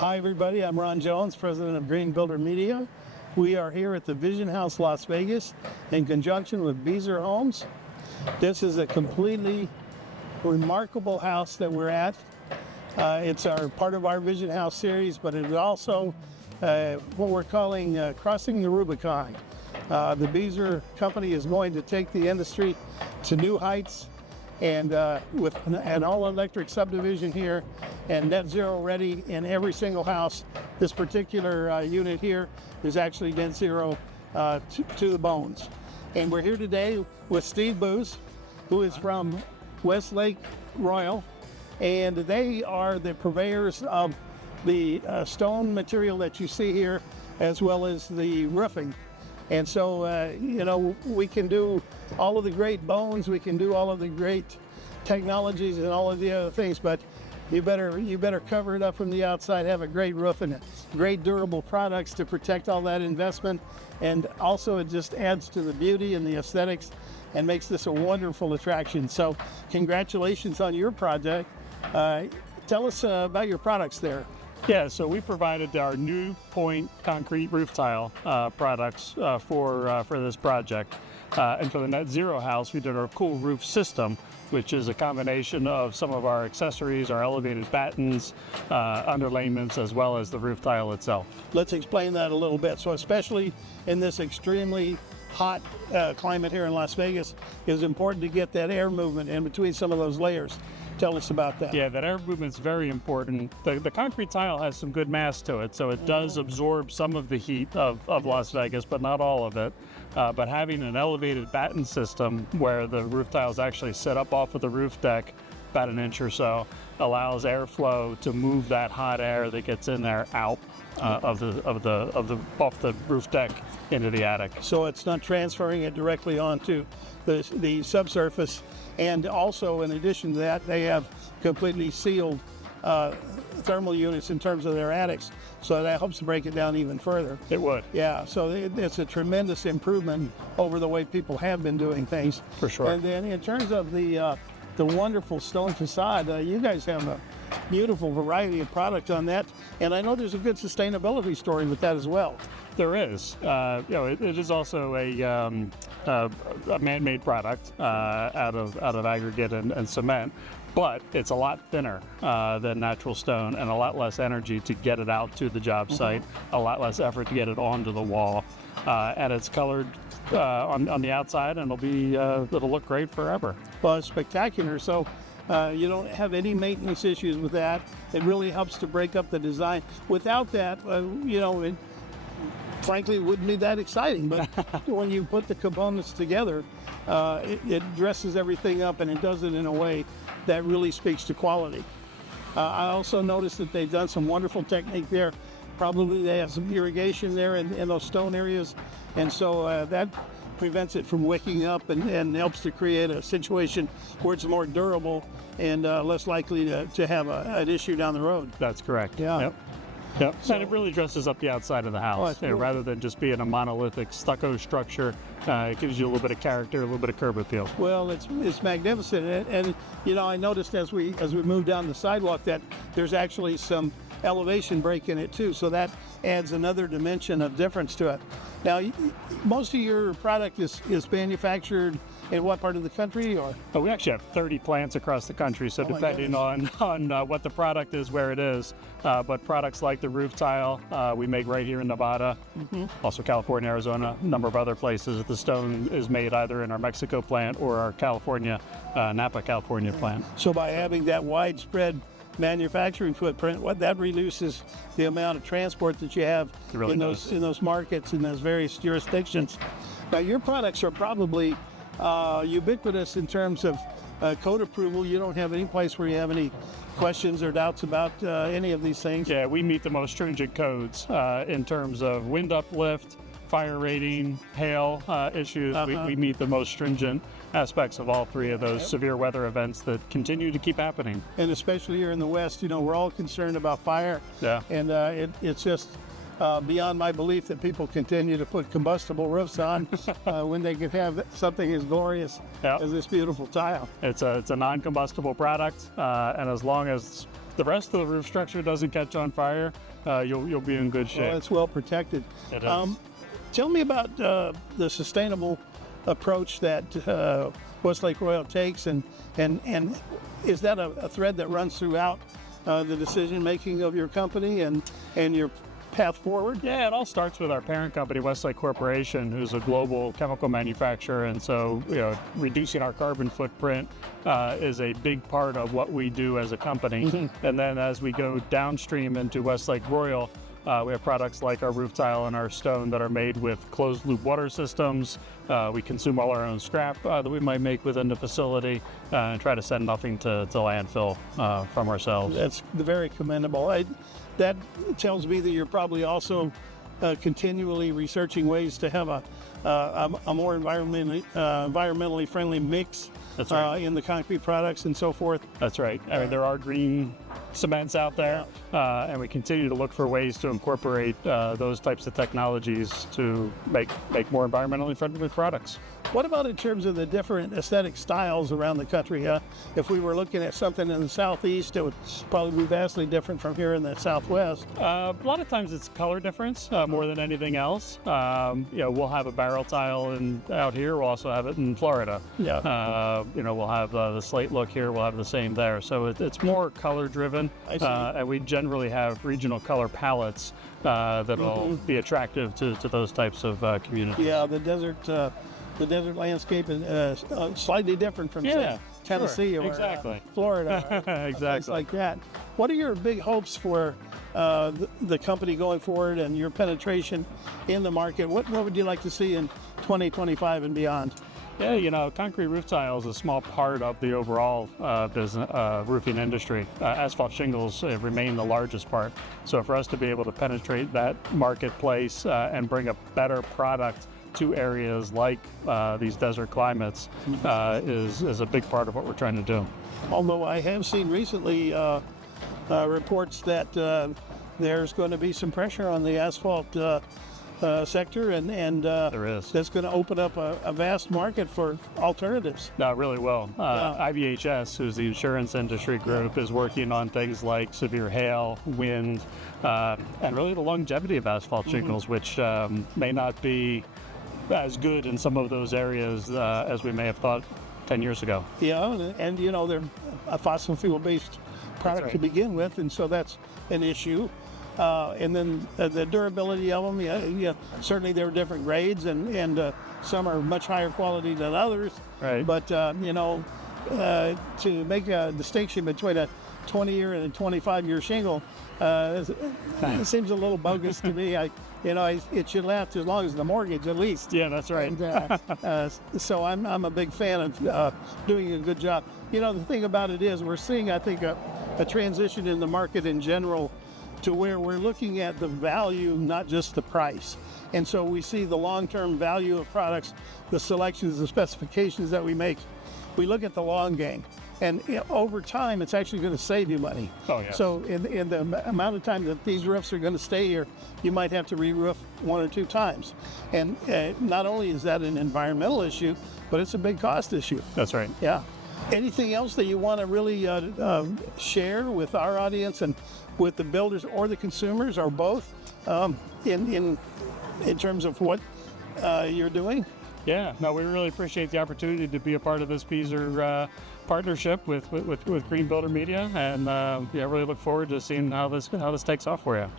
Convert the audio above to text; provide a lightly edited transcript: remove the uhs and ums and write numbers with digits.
Hi everybody, I'm Ron Jones, president of Green Builder Media. We are here at the Vision House Las Vegas in conjunction with Beazer Homes. This is a completely remarkable house that we're at. It's part of our Vision House series, but it is also what we're calling Crossing the Rubicon. The Beazer company is going to take the industry to new heights, and with an all-electric subdivision here and net zero ready in every single house. This particular unit here is actually net zero to the bones. And we're here today with Steve Booz, who is from Westlake Royal, and they are the purveyors of the stone material that you see here, as well as the roofing. And so, you know, we can do all of the great bones, we can do all of the great technologies and all of the other things, but you better cover it up from the outside, have a great roof and great durable products to protect all that investment. And also it just adds to the beauty and the aesthetics and makes this a wonderful attraction. So congratulations on your project. Tell us about your products there. Yeah, so we provided our Newpoint Concrete roof tile products for this project. And for the Net Zero house, we did our Cool Roof System, which is a combination of some of our accessories, our elevated battens, underlayments, as well as the roof tile itself. Let's explain that a little bit. So especially in this extremely hot climate here in Las Vegas, it is important to get that air movement in between some of those layers. Tell us about that. Yeah, that air movement's very important. The concrete tile has some good mass to it, so it does absorb some of the heat of Las Vegas, but not all of it. But having an elevated batten system where the roof tiles actually sit up off of the roof deck about an inch or so allows airflow to move that hot air that gets in there out off the roof deck into the attic. So it's not transferring it directly onto the subsurface. And also, in addition to that, they have completely sealed thermal units in terms of their attics. So that helps to break it down even further. It would. Yeah, so it's a tremendous improvement over the way people have been doing things. For sure. And then in terms of the wonderful stone facade, you guys have a beautiful variety of product on that. And I know there's a good sustainability story with that as well. There is. You know, it is also a man-made product out of aggregate and cement, but it's a lot thinner than natural stone and a lot less energy to get it out to the job site, a lot less effort to get it onto the wall, and it's colored on the outside, and it'll look great forever. Well, it's spectacular. So you don't have any maintenance issues with that. It really helps to break up the design. Without that, you know, it frankly wouldn't be that exciting, but when you put the components together, it dresses everything up, and it does it in a way that really speaks to quality. I also noticed that they've done some wonderful technique there. Probably they have some irrigation there in those stone areas, and so that prevents it from wicking up and helps to create a situation where it's more durable and less likely to have an issue down the road. That's correct. Yeah. Yep. Yep. So, and it really dresses up the outside of the house. Cool. Rather than just being a monolithic stucco structure, it gives you a little bit of character, a little bit of curb appeal. Well, it's magnificent, and you know, I noticed as we moved down the sidewalk that there's actually some elevation break in it too, so that adds another dimension of difference to it. Now, most of your product is manufactured in what part of the country, or? Oh, we actually have 30 plants across the country, so depending on what the product is, where it is. But products like the roof tile, we make right here in Nevada, also California, Arizona, a number of other places. The stone is made either in our Mexico plant or our California, Napa, California plant. So by having that widespread manufacturing footprint, what that reduces the amount of transport that you have really in those markets, in those various jurisdictions. Now, your products are probably ubiquitous in terms of code approval. You don't have any place where you have any questions or doubts about any of these things. Yeah, we meet the most stringent codes in terms of wind uplift, fire rating, hail issues. We meet the most stringent aspects of all three of those severe weather events that continue to keep happening. And especially here in the West, you know, we're all concerned about fire. Yeah. And it's just beyond my belief that people continue to put combustible roofs on when they could have something as glorious as this beautiful tile. It's a non-combustible product, and as long as the rest of the roof structure doesn't catch on fire, you'll be in good shape. Well, it's well protected. It is. Tell me about the sustainable approach that Westlake Royal takes, and is that a thread that runs throughout the decision making of your company and your path forward? Yeah, it all starts with our parent company, Westlake Corporation, who's a global chemical manufacturer, and so reducing our carbon footprint is a big part of what we do as a company. And then as we go downstream into Westlake Royal, we have products like our roof tile and our stone that are made with closed loop water systems. We consume all our own scrap that we might make within the facility and try to send nothing to landfill from ourselves. That's very commendable. That tells me that you're probably also continually researching ways to have a more environmentally friendly mix. That's right. In the concrete products and so forth. That's right. I mean, there are green cements out there, and we continue to look for ways to incorporate those types of technologies to make more environmentally friendly products. What about in terms of the different aesthetic styles around the country? If we were looking at something in the southeast, it would probably be vastly different from here in the southwest. A lot of times it's color difference more than anything else. We'll have a barrel tile out here. We'll also have it in Florida. Yeah. We'll have the slate look here. We'll have the same there. So it's more color driven, and we generally have regional color palettes that'll be attractive to those types of communities. Yeah, the desert landscape is slightly different from say, Tennessee or Florida, exactly, things like that. What are your big hopes for the company going forward and your penetration in the market? What would you like to see in 2025 and beyond? Yeah, concrete roof tile is a small part of the overall roofing industry. Asphalt shingles remain the largest part. So for us to be able to penetrate that marketplace and bring a better product to areas like these desert climates is a big part of what we're trying to do. Although I have seen recently reports that there's going to be some pressure on the asphalt sector, and there is. That's going to open up a vast market for alternatives. No, really will. IBHS, who's the insurance industry group, is working on things like severe hail, wind, and really the longevity of asphalt shingles, which may not be as good in some of those areas as we may have thought 10 years ago. Yeah, and they're a fossil fuel-based product to begin with, and so that's an issue. And then the durability of them, certainly there are different grades, and some are much higher quality than others. Right. But, to make a distinction between a 20-year and a 25-year shingle, it seems a little bogus to me. It should last as long as the mortgage, at least. Yeah, that's right. And, so I'm a big fan of doing a good job. The thing about it is we're seeing, I think, a transition in the market in general to where we're looking at the value, not just the price. And so we see the long-term value of products, the selections, the specifications that we make. We look at the long game. And over time, it's actually going to save you money. Oh, yeah. So in the amount of time that these roofs are going to stay here, you might have to re-roof 1 or 2 times. And not only is that an environmental issue, but it's a big cost issue. That's right. Yeah. Anything else that you want to really share with our audience and with the builders or the consumers, or both, in terms of what you're doing? Yeah, no, we really appreciate the opportunity to be a part of this Beazer partnership with Green Builder Media, and really look forward to seeing how this takes off for you.